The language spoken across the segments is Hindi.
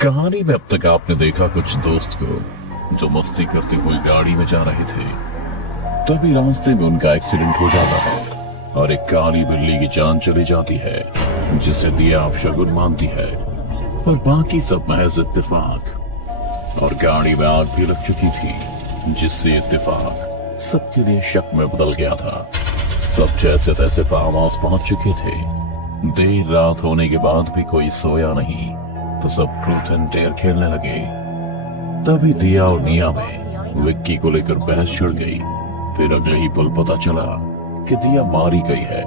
कहानी में अब तक आपने देखा कुछ दोस्त को जो मस्ती करते हुए गाड़ी में जा रहे थे, तभी रास्ते में उनका एक्सीडेंट हो जाता है और एक काली बिल्ली की जान चली जाती है, जिसे दिया अपशगुन मानती है। और बाकी सब महज इत्तेफाक। और गाड़ी में आग भी लग चुकी थी, जिससे इत्तेफाक सबके लिए शक में बदल गया था। सब जैसे तैसे फार्म हाउस पहुंच चुके थे। देर रात होने के बाद भी कोई सोया नहीं, तो सब ट्रूथ एंड डेयर खेलने लगे। तभी दिया और निया में विक्की को लेकर बहस छिड़ गई। फिर अगले ही पल पता चला कि दिया मारी गई है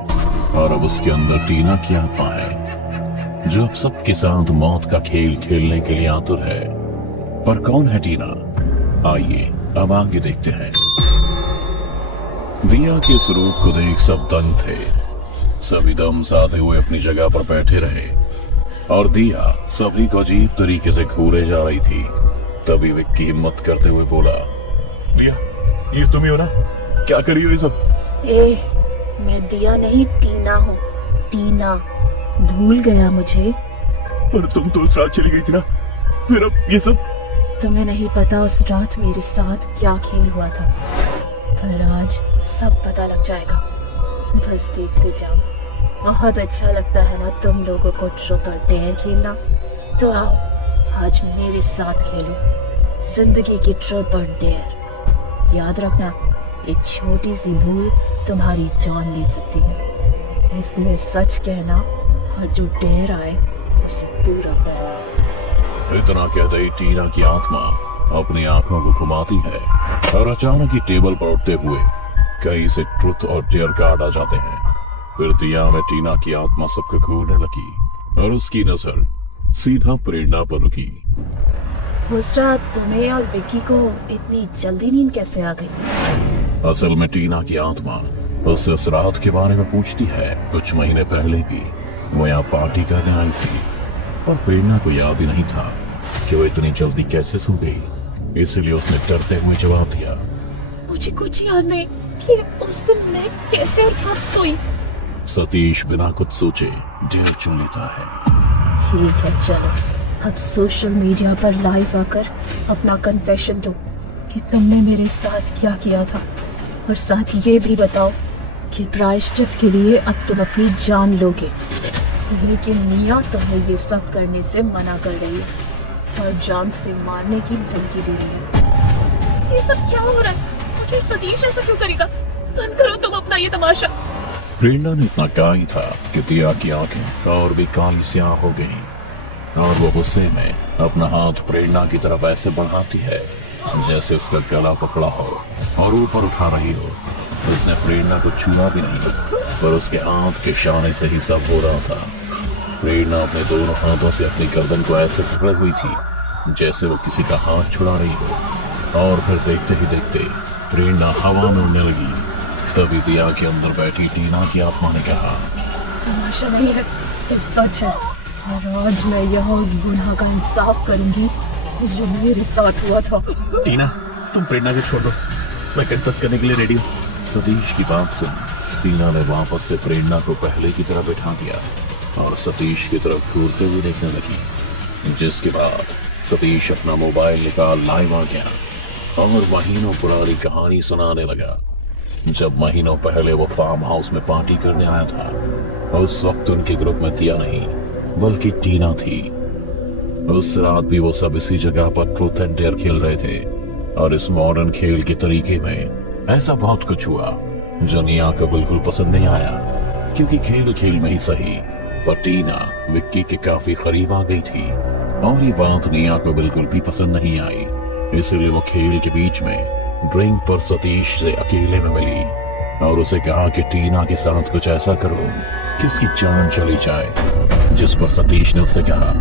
और अब उसके अंदर टीना की आत्मा है, जो अब सबके साथ मौत का खेल खेलने के लिए आतुर है। पर कौन है टीना? आइए अब आगे देखते हैं। दिया के इस रूप को देख सब दंग थे। सभी दम साधे हुए अपनी जगह पर बैठे रहे और दिया सभी को अजीब तरीके से घूरे जा रही थी। तभी विक्की हिम्मत करते हुए बोला, दिया, ये तुम ही हो ना? क्या करी हो ये सब? मैं दिया नहीं, टीना हूँ। टीना, भूल गया मुझे? पर तुम तो उस रात चली गई थी ना, फिर अब ये सब? तुम्हें नहीं पता उस रात मेरे साथ क्या खेल हुआ था, पर आज सब पता लग जाएगा। बस देखते जाओ। बहुत अच्छा लगता है ना तुम लोगों को ट्रूथ और डेयर खेलना? तो आओ आज मेरे साथ खेलो जिंदगी की ट्रूथ और डेयर। याद रखना, एक छोटी सी भूल तुम्हारी जान ले सकती है, इसलिए सच कहना और जो डेयर आए उसे पूरा करना। इतना कहते ही टीना की आत्मा अपनी आंखों को घुमाती है और अचानक ही टेबल पर उठते हुए कहीं से ट्रुथ और डेयर कार्ड आ जाते हैं। फिर दिया में टीना की आत्मा सबको घूरने लगी और उसकी नजर सीधा प्रेरणा पर रुकी। उस रात तुम्हें और विक्की को इतनी जल्दी नींद कैसे आ गई? असल में टीना की आत्मा उससे उस रात के बारे में पूछती है। कुछ महीने पहले भी वो यहाँ पार्टी करने आई थी और प्रेरणा को याद ही नहीं था कि वो इतनी जल्दी कैसे सो गई। इसलिए उसने डरते हुए जवाब दिया, मुझे कुछ याद नहीं कि उस दिन मैं कैसे और कब सोई। सतीश बिना कुछ सोचे डेयर चुन लेता है। ठीक है, चलो अब सोशल मीडिया पर लाइव आकर अपना कन्फेशन दो कि तुमने मेरे साथ क्या किया था, और साथ ये भी बताओ कि प्रायश्चित के लिए अब तुम अपनी जान लोगे। लेकिन निया तुम्हें ये सब करने से मना कर रही है और जान से मारने की धमकी दे रही है। ये सब क्या हो रहा है? आखिर सतीश ऐसा क्यों करेगा? बंद करो तुम अपना ये तमाशा। प्रेरणा ने इतना कहा ही था कि दिया की आंखें और भी काली स्याह हो गई और वो गुस्से में अपना हाथ प्रेरणा की तरफ ऐसे बढ़ाती है जैसे उसका गला पकड़ा हो और ऊपर उठा रही हो। उसने प्रेरणा को छुआ भी नहीं, पर उसके हाथ के इशारे से ही सब हो रहा था। प्रेरणा अपने दोनों हाथों से अपनी गर्दन को ऐसे पकड़े हुई थी जैसे वो किसी का हाथ छुड़ा रही हो। और फिर देखते ही देखते प्रेरणा हवा में उड़ने लगी। तभी दिया के अंदर बैठी टीना की आत्मा ने कहा, तमाशा नहीं है, ये सच है, और आज मैं यहाँ उस गुनाह का इंसाफ करूंगी जो मेरे साथ हुआ था। टीना, तुम प्रेरणा को छोड़ दो, मैं कन्फेस करने के लिए रेडी हूँ। सतीश की बात सुन टीना ने वापस से प्रेरणा को पहले की तरह बैठा दिया और सतीश की तरफ घूरते हुए देखने लगी। जिसके बाद सतीश अपना मोबाइल निकाल लाइव आ गया और महीनों पुरानी कहानी सुनाने लगा। जब महीनों पहले वो फार्म हाउस में पार्टी करने आया था, उस वक्त उनके ग्रुप में दिया नहीं बल्कि टीना थी। उस रात भी वो सब इसी जगह पर ट्रूथ एंड डेयर खेल रहे थे और इस मॉडर्न खेल के तरीके में ऐसा बहुत कुछ हुआ जो निया को बिल्कुल पसंद नहीं आया, क्योंकि खेल खेल में ही सही पर टीना विक्की के काफी करीब आ गई थी और ये बात निया को बिल्कुल भी पसंद नहीं आई। इसलिए वो खेल के बीच में ड्रिंक पर सतीश से अकेले में मिली और उसे कहा कि टीना के साथ कुछ ऐसा करो कि उसकी जान चली जाए। जिस पर सतीश ने उससे कहा,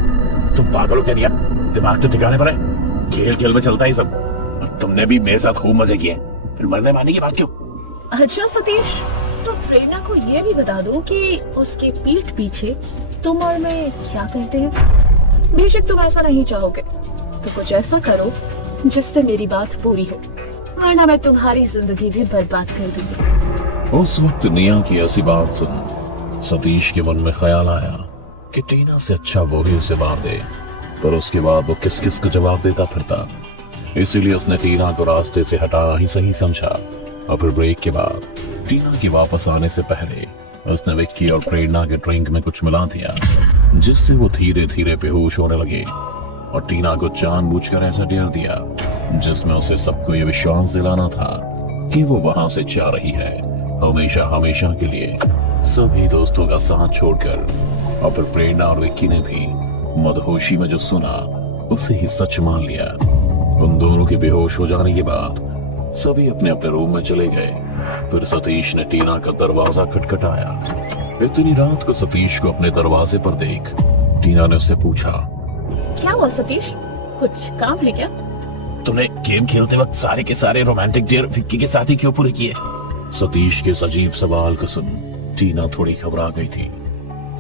तुम पागल हो क्या निया? दिमाग तो ठिकाने पर है, खेल खेल में चलता ही सब। और तुमने भी मेरे साथ खूब मजे किए, फिर मरने मारने की बात क्यों? अच्छा सतीश, तो प्रेरणा को ये भी बता दो कि उसके पीठ पीछे तुम और मैं क्या करते हैं। बेशक तुम ऐसा नहीं चाहोगे तो कुछ ऐसा करो जिससे मेरी बात पूरी हो, वरना मैं तुम्हारी जिंदगी भी बर्बाद कर दूंगी। उस वक्त निया की ऐसी बात सुन सतीश के मन में ख्याल आया कि टीना से अच्छा वो ही उसे मार दे, पर उसके बाद वो किस किस को जवाब देता फिरता। इसीलिए उसने टीना को रास्ते से हटाना ही सही समझा। और फिर ब्रेक के बाद टीना के वापस आने से पहले उसने विक्की और प्रेरणा के ड्रिंक में कुछ मिला दिया, जिससे वो धीरे धीरे बेहोश होने लगे। और टीना को जानबूझकर ऐसा डेयर दिया जिसमें उसे सबको ये विश्वास दिलाना था कि वो वहां से जा रही है हमेशा हमेशा के लिए, सभी दोस्तों का साथ छोड़कर। और फिर प्रेरणा और विक्की ने भी मदहोशी में जो सुना उसे ही सच मान लिया। उन दोनों के बेहोश हो जाने के बाद सभी अपने अपने रूम में चले गए। फिर सतीश ने टीना का दरवाजा खटखटाया। इतनी रात को सतीश को अपने दरवाजे पर देख टीना ने उससे पूछा, क्या हुआ सतीश, कुछ काम है क्या? तुमने गेम खेलते वक्त सारे के सारे रोमांटिक डेयर विक्की के साथ ही क्यों पूरे किए? सतीश के इस अजीब सवाल को सुन टीना थोड़ी घबरा गई थी।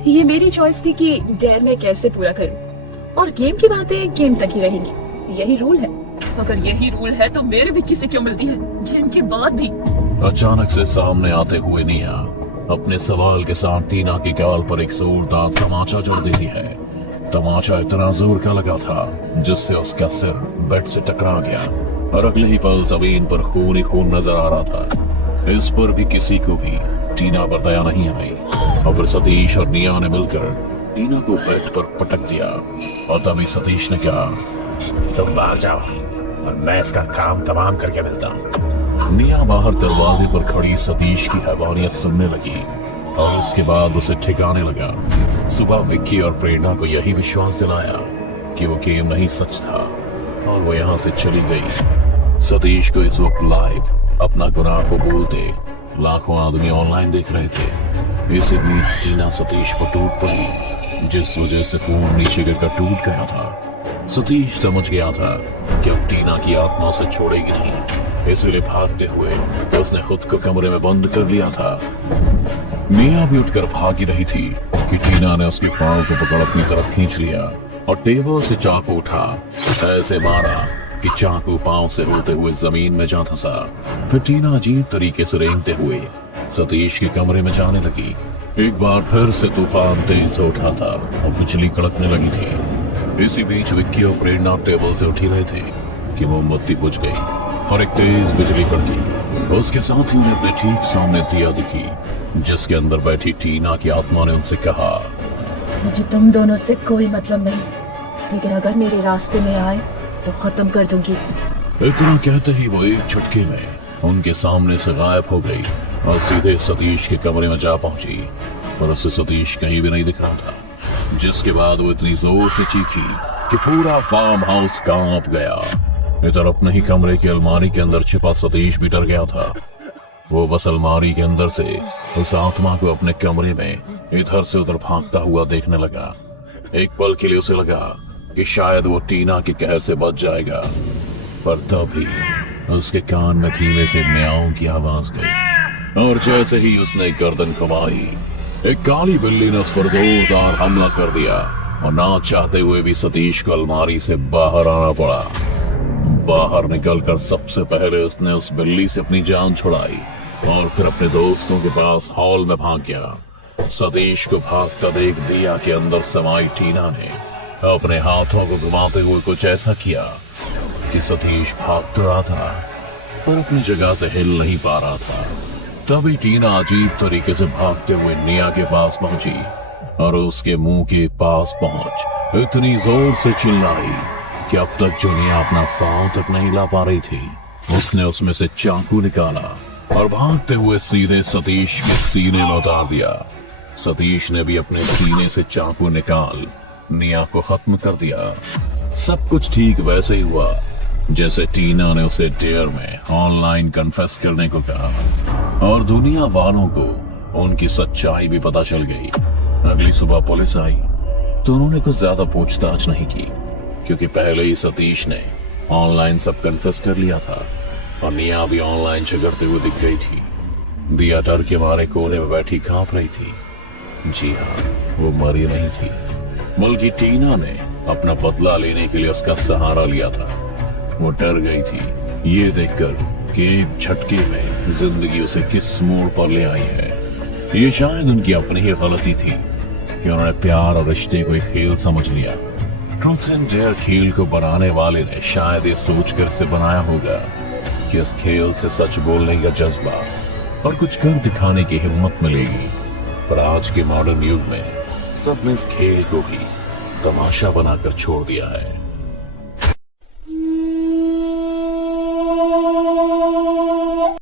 ये मेरी चॉइस थी कि डेयर में कैसे पूरा करूं, और गेम की बातें गेम तक ही रहेंगी, यही रूल है। अगर यही रूल है तो मेरे विक्की से क्यों मिलती है गेम के बाद भी? अचानक से सामने आते हुए निया अपने सवाल के साथ टीना की गाल पर एक जोरदार तमाचा जोड़ देती है। तमाचा इतना जोर का लगा था जिससे उसका सिर बेड से टकरा गया और अगले ही पल जमीन पर खून ही खून नजर आ रहा था। इस पर भी किसी को भी टीना पर दया नहीं आई और फिर सतीश और निया ने मिलकर टीना को बेड पर पटक दिया। और तभी सतीश ने कहा, तुम बाहर जाओ और मैं इसका काम तमाम करके मिलता हूँ। निया बाहर दरवाजे पर खड़ी सतीश की हैवानियत सुनने लगी और उसके बाद उसे ठिकाने लगा। सुबह विक्की और प्रेरणा को यही विश्वास दिलाया कि वो गेम नहीं सच था और वो यहाँ से चली गई। सतीश को इस वक्त लाइव अपना गुनाह को बोलते लाखों आदमी ऑनलाइन देख रहे थे। इसी बीच टीना सतीश पर टूट पड़ी, जिस वजह से फोन नीचे गिरकर टूट गया था। सतीश समझ गया था कि अब टीना की आत्मा से छोड़ेगी नहीं, इसलिए भागते हुए उसने खुद को कमरे में बंद कर लिया था। निया भी उठकर भागी रही थी कि टीना ने उसके पांव को पकड़ अपनी तरफ खींच लिया और टेबल से चाकू उठा, ऐसे मारा कि चाकू पांव से होते हुए जमीन में जा धंसा। फिर टीना अजीब तरीके से रेंगते हुए सतीश के कमरे में जाने लगी। एक बार फिर से तूफान तेज से उठा था और बिजली कड़कने लगी थी। इसी बीच विक्की और प्रेरणा टेबल से उठी रहे थे कि मोमबत्ती बुझ गई और एक तेज बिजली कड़की। उसके साथ ही उन्हें अपने ठीक सामने दिया दिखी, जिसके अंदर बैठी टीना की आत्मा ने उनसे कहा, मुझे तुम दोनों से कोई मतलब नहीं, लेकिन अगर मेरे रास्ते में आए तो खत्म कर दूंगी। इतना कहते ही वो एक झटके में उनके सामने से गायब हो गई और सीधे सतीश के कमरे में जा पहुंची, पर उसे सतीश कहीं भी नहीं दिख रहा था। जिसके बाद वो इतनी जोर से चीखी कि पूरा फार्म हाउस कांप गया। इधर अपने ही कमरे की अलमारी के अंदर छिपा सतीश भी डर गया था। वो बस अलमारी के अंदर से उस आत्मा को अपने कमरे में इधर से उधर भागता हुआ देखने लगा। एक पल के लिए उसे लगा कि शायद वो टीना के कहर से बच जाएगा, पर तभी उसके कान में धीमे से म्याऊं की आवाज गई और जैसे ही उसने गर्दन घुमाई, एक काली बिल्ली ने उस पर जोरदार हमला कर दिया और ना चाहते हुए भी सतीश को अलमारी से बाहर आना पड़ा। बाहर निकलकर सबसे पहले उसने उस बिल्ली से अपनी जान छुड़ाई और फिर अपने दोस्तों के पास हॉल में भाग गया। सतीश को भागता देख दिया के अंदर समाई टीना ने अपने हाथों को घुमाते हुए कुछ ऐसा किया कि सतीश भाग तो रहा था पर अपनी जगह से हिल नहीं पा रहा था। तभी टीना अजीब तरीके से भागते हुए निया के पास पहुंची और उसके मुंह के पास पहुंच इतनी जोर से चिल्लाई कि अब तक जो निया अपना पांव तक नहीं ला पा रही थी, उसने उसमें से चाकू निकाला और भागते हुए सीधे सतीश के सीने में उतार दिया। सतीश ने भी अपने सीने से चाकू निकाल निया को खत्म कर दिया। सब कुछ ठीक वैसे ही हुआ जैसे टीना ने उसे डेयर में ऑनलाइन कन्फेस करने को कहा और दुनिया वालों को उनकी सच्चाई भी पता चल गई। अगली सुबह पुलिस आई तो उन्होंने कुछ ज्यादा पूछताछ नहीं की, क्योंकि पहले ही सतीश ने ऑनलाइन सब कन्फेस कर लिया था और निया भी ऑनलाइन झगड़ते हुए दिख गई थी। दिया डर के मारे कोने में बैठी कांप रही थी। जी हाँ, वो मरी नहीं थी, बल्कि टीना ने अपना बदला लेने के लिए उसका सहारा लिया था। वो डर गई थी ये देखकर कि एक झटके में जिंदगी उसे किस मोड़ पर ले आई है। ये शायद उनकी अपनी ही गलती थी, कि उन्होंने प्यार और रिश्ते को एक खेल समझ लिया। ट्रूथ एंड डेयर खेल को बनाने वाले ने शायद ये सोचकर इसे बनाया होगा कि इस खेल से सच बोलने का जज्बा और कुछ कर दिखाने की हिम्मत मिलेगी। पर आज के मॉडर्न युग में सबने इस खेल को भी तमाशा बनाकर छोड़ दिया है।